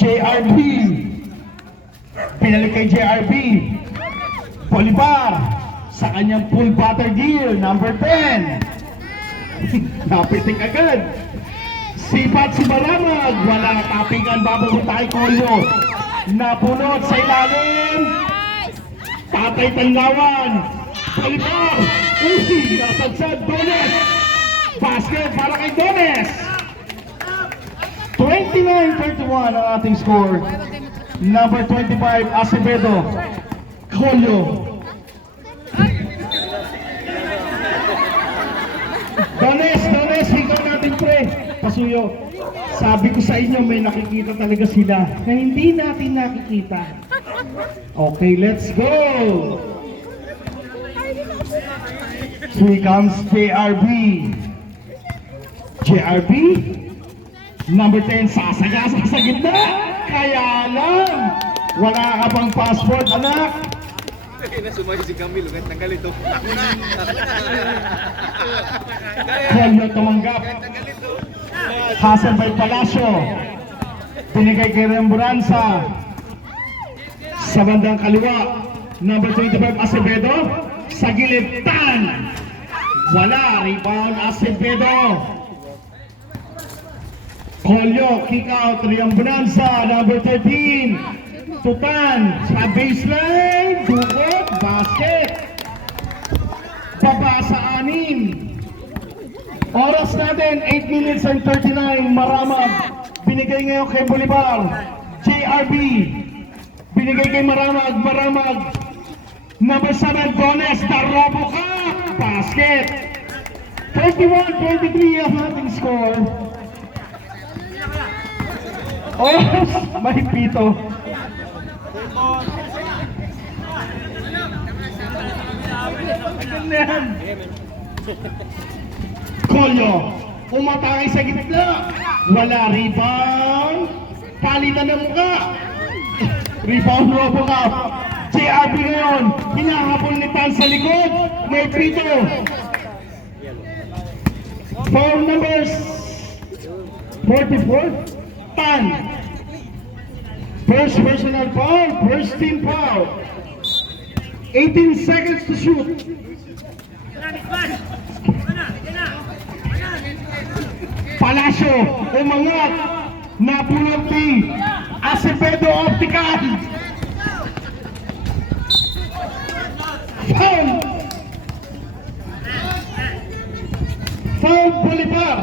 JRB. Pinalik kay JRB. Bolivar sa kanyang full butter gear, number 10. Napitik agad. Sipat si Maramag, wala tapingan, babago tayo Kolyo. Napunot sa ilalim. Tatay Tangawan. Bolivar. Uy, nasadsad. Dones. Basket para kay Dones. 29-31 ang ating score. Number 25, Acevedo. Kolyo. Dones, hinggaw natin pre. Pasuyo, sabi ko sa inyo may nakikita talaga sila na hindi natin nakikita. Okay, let's go! Here comes JRB. JRB, number 10, sasagasa sa gitna. Kaya lang, wala ka pang passport, anak. Nasumayo si Camilo, kahit tanggal ito. Kolyo tumanggap. Hasan by Palacio. Binigay kay Remburanza. Sa bandang kaliwa, number 25, Acevedo. Sa gilid, Tan. Wala, rebound, Acevedo. Kolyo, kick out, Remburanza, number 13. Tutan, sa baseline, dukot, basket. Baba sa 6. Oras natin, 8 minutes and 39. Maramag, binigay ngayon kay Bolivar. JRB, binigay kay Maramag. Number 7, Dones, Darobo ka, basket. 31-23 ang ating score. Oh, may pito. Kolyo, umatake sa gitna. Wala, rebound. Palitan ng muka. Rebound, robo ka. JRB ngayon, hinahabol ni Tan sa likod. May pito. Foul numbers 44, Tan. First personal foul, first team foul. 18 seconds to shoot. Palacio, umangat. Napulot ni Acevedo Optical. Foul. Foul Bolivar.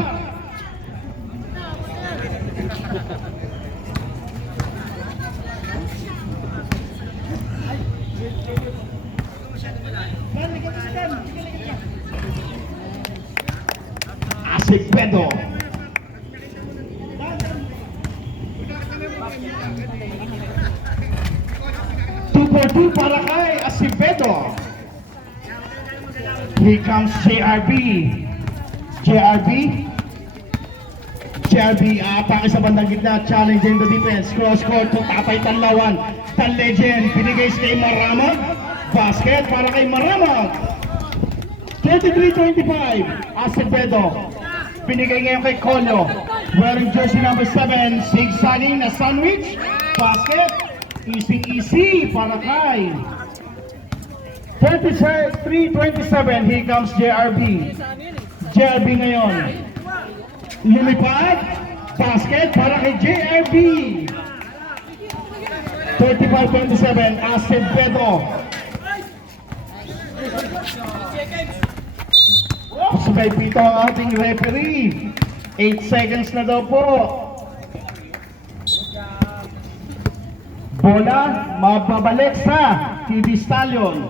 Acevedo. Two para kay Acevedo. Here comes JRB. JRB atake sa bandang gitna, challenging the defense. Cross court to Tatay Tanlawan. Tan Legend, binigay kay Maramag. Basket para kay Maramag. 33-25, Acevedo. Binigay ngayon kay Kolyo. Wearing jersey number 7, zigzagging na sandwich. Basket. Easy para kay 33-27. Here comes JRB. JRB ngayon. Lumipad. Basket para kay JRB. 35-27. Acevedo. Sabay pito ang ating referee. 8 seconds na daw po. Bola mababalik sa TV Stallion.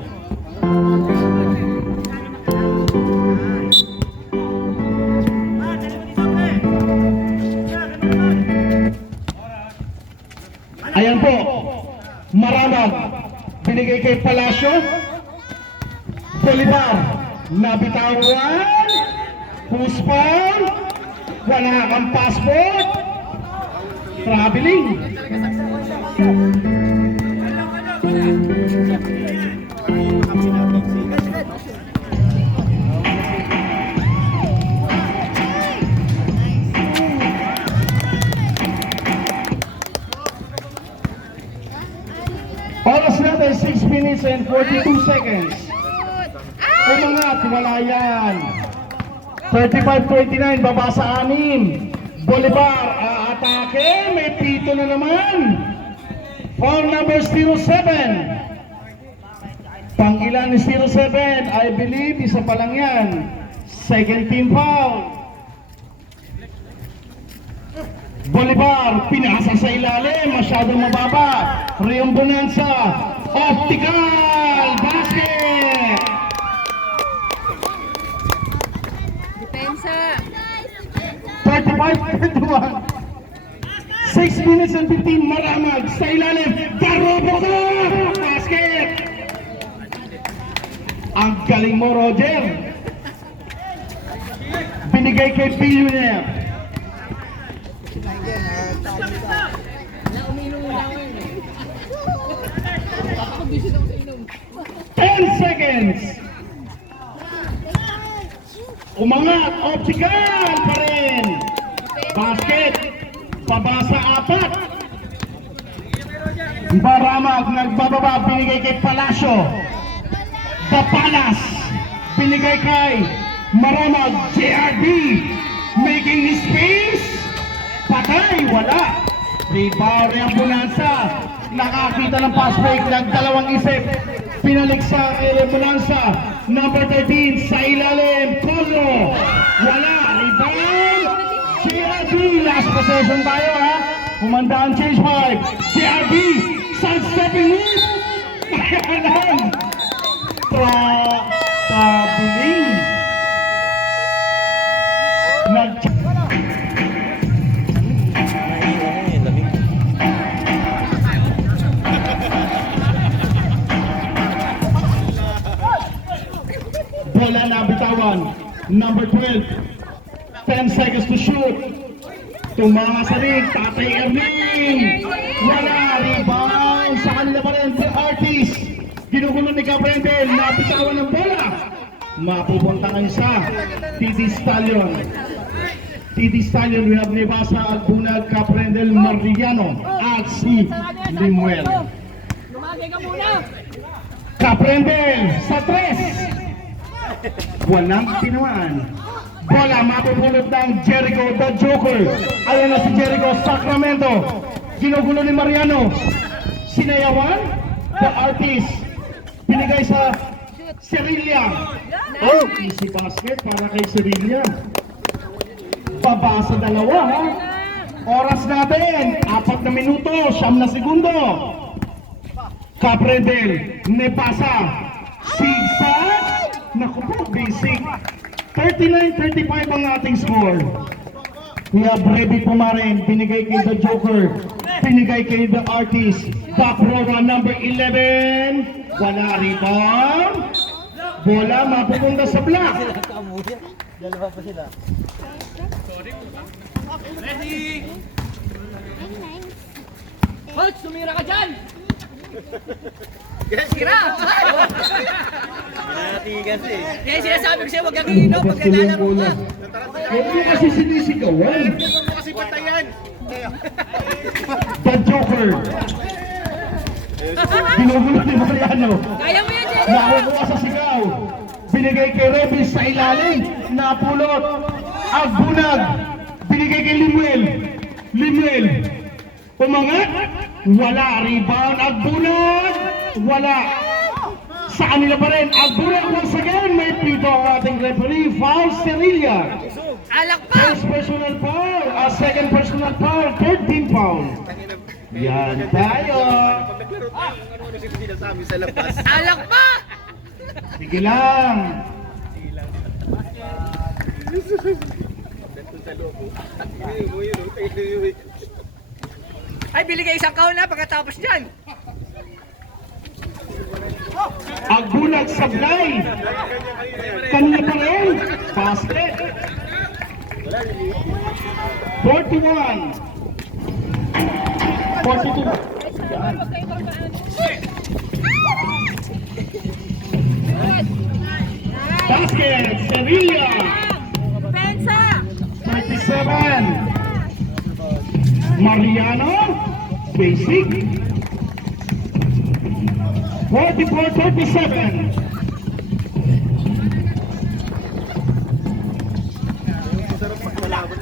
Ayan po, Maramag, binigay kay Palacio. Bolivar, nabitawan. Who's foul? Wala kang passport. Traveling. Oras natin, 6 minutes and 42 seconds. Umangat, wala yan. 35-29, baba sa 6. Bolivar, aatake, may pito na naman. Foul number 07. Pangilan ni 07, I believe, isa pa lang yan. Second team foul. Bolivar, pinasa sa ilalim, masyadong mababa. Rion Bonanza, optical, basket! Depensa. 35-31. 6 minutes and 15, Maramag, sa ilalim, Garobo ka! Basket! Ang galing mo, Roger. Binigay kay Billionaire. Nauminom mo lang yun eh. Ako busy lang sa inom. 10 seconds. Umangat, optical pa rin. Basket, pabasa 4. Maramag, nagbababa, binigay kay Palacio. The Palace, binigay kay Maramag, JRD, making his space. Patay, wala. Rebound ang Bonanza. Nakakita ng pass break, nagdalawang isip. Pinalik sa Bonanza. Number 13, sa ilalim, Colo. Wala, rebound. JRD, last possession tayo ha. Kumanda ang change pipe. JRD, sidestepping move. Mayanan. Trabiling. Bola na bitawan. Number 12. 10 seconds to shoot. Tumama sa ring. Tatay Erling. Wala. Rebound. Sa kanila pa rin. The artist. Ginugulo ni Cabrendel. Nabitawan ng bola. Mapupunta kayo sa TD Stallion. TD Stallion. We have Nebasa, Albunag, Cabrendel, Mariano. At si Limuel. Lumagay ka muna. Cabrendel sa 3. Walang tinamaan. Bola mapupulot ng Jericho the Joker. Ayan na si Jericho, Sacramento. Ginugulo ni Mariano. Sinayawan, the artist. Binigay sa Cerilla. Oh, easy basket para kay Cerilla. Baba sa 2 ha. Oras natin, 4 na minuto, 9 na segundo. Cabrendel, Nebasa, Sigsa. Naku po, basic. 39-35 ang ating score. We have Reby Pumarin, binigay kay the Joker, binigay kay the artist. Back row number 11. Wala rebound. Bola mapupunta sa block. Dalawa pa sila. Ready! Coach, tumira ka dyan! Yes, Tira! Natigas eh. Kaya sinasabi ko sa'yo, huwag kang iinom pag naglalaro ka. Huwag mo kasi sinisigawan. Huwag mo kasi patayan. The Joker. Ginugulo ni Mariano. Kaya mo yan, Jerry! Nakukuha sa sigaw. Binigay kay Reby sa ilalim. Napulot. Agbunag. Binigay kay Limuel. Limuel. Umangat. Wala. Rebound. Agbunag. Wala. Sa kanila pa rin. Agbunag once again. May pito ang ating referee. Foul Cerilla. Alak pa! First personal foul. Second personal foul. Third team foul. Yan tayo. Pag naglaro tayo, ano si Pina sa amin sa labas. Alak pa! Sige lang. Sa loob. Yun. Ay, bili ka isang kaon na pagkatapos dyan. Agbunag sablay. Kanina pa rin. Basket. 41. 42. Basket. Sevilla. Pensa! 37. Mariano. Basic. 44-37. Sarap pagkalaban.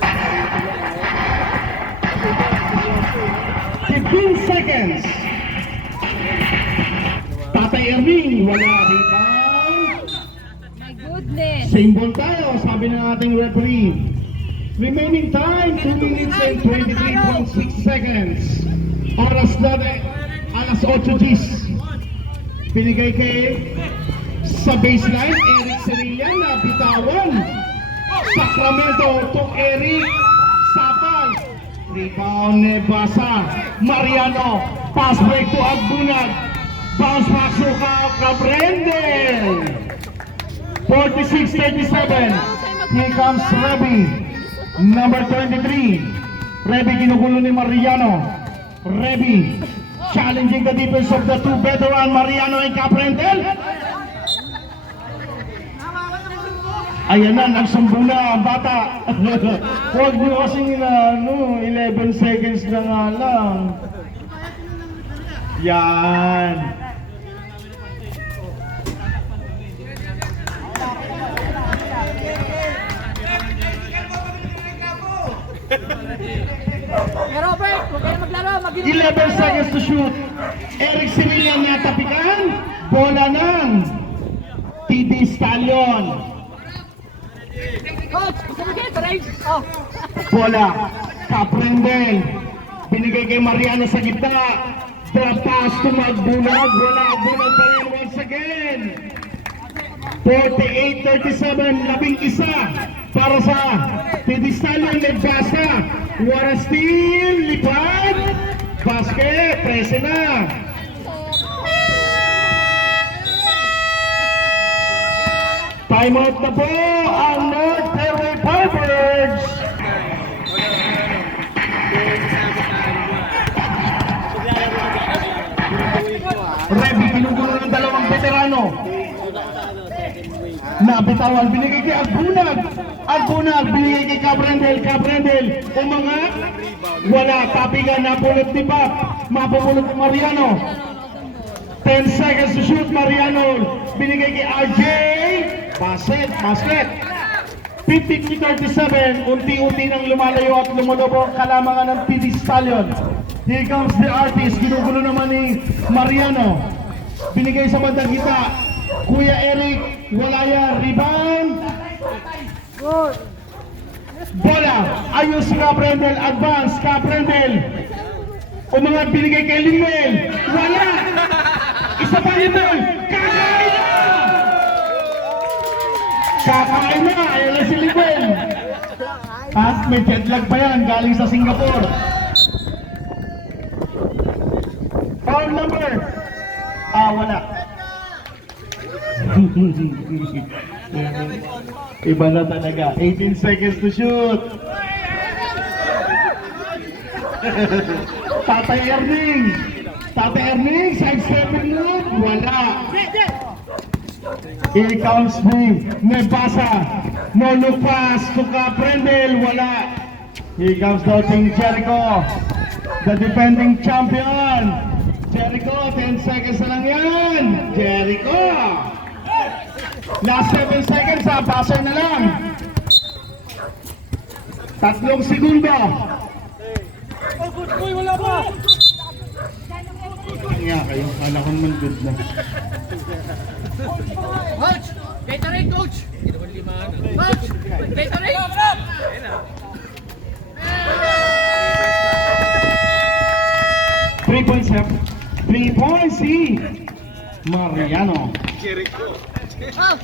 15 seconds. Tatay Erwin, wala rebound. My goodness. Same ball tayo, sabi ng ating referee. Remaining time, 2 minutes and 23.6 seconds. Oras natin, alas 8 Gs. Pinigay kay sa baseline, Eric Serilla na bitawan. Sacramento to Eric Sapal. Rebound ni Basa. Mariano, pass break to Agbunag. Bounce back to Cabrendel. 46-37. Here comes Reby. Number 23. Reby ginugulo ni Mariano. Reby challenging the defense of the two veteran Mariano and Cabrendel. Ayan na, nagsumbong na ang bata. Huwag niyo kasing 11 seconds na nga lang. Yan. Robert, huwag kayo maglaro. 11 seconds to shoot. Eric Sevilla natapikan. Bola ng TD Stallion. Coach, gusto mo dito, right? Oh. Bola. Caprendel. Binigay kay Mariano sa gitna. Drop pass to Magbunag. Wala. Bunag pa rin once again. 48-37. 11 para sa TD Stallion. Legbasa. What a steal. Lipad. Basket. Prese na. Timeout na po ang North Fairway Firebirds. Reby, pinugulo ng dalawang veterano. Nabitawan, binigay kay Agbunag. Agbunag, binigay kay Cabrendel. Cabrendel, umangat. Wala, tapigan, napulot ni Pap. Mapupulot ni Mariano. 10 seconds to shoot, Mariano. Binigay kay RJ. Basket, basket. 50-37, unti-unti nang lumalayo at lumalobo ang kalamangan ng TD Stallion. Here comes the artist, ginugulo naman ni Mariano. Binigay sa bandang kita. Kuya Eric, wala yan. Rebound. Bola, ayos si Cabrendel, advance, Cabrendel. Umangat, binigay kay Limuel. Wala. Isa pa Limuel. Kakain na! Kakain na, ayun na si Limuel. At may jet lag pa yan, galing sa Singapore. Foul number. Wala. Iba na talaga. 18 seconds to shoot. Tatay Erning. Tatay Erning, side-stepping move. Wala. Here comes me. Nebasa. No look pass to Caprendel. Wala. Here comes the Team Jericho. The defending champion. Jericho, 10 seconds na lang yan. Jericho. Last 7 seconds ha, passer na lang. 3 segundo. Uy, wala pa! Kaya kayo, kala ko naman good na. Coach! Gatorade, coach! Coach! Gatorade! 3 points have 3 points si Mariano. Jericho. Oh!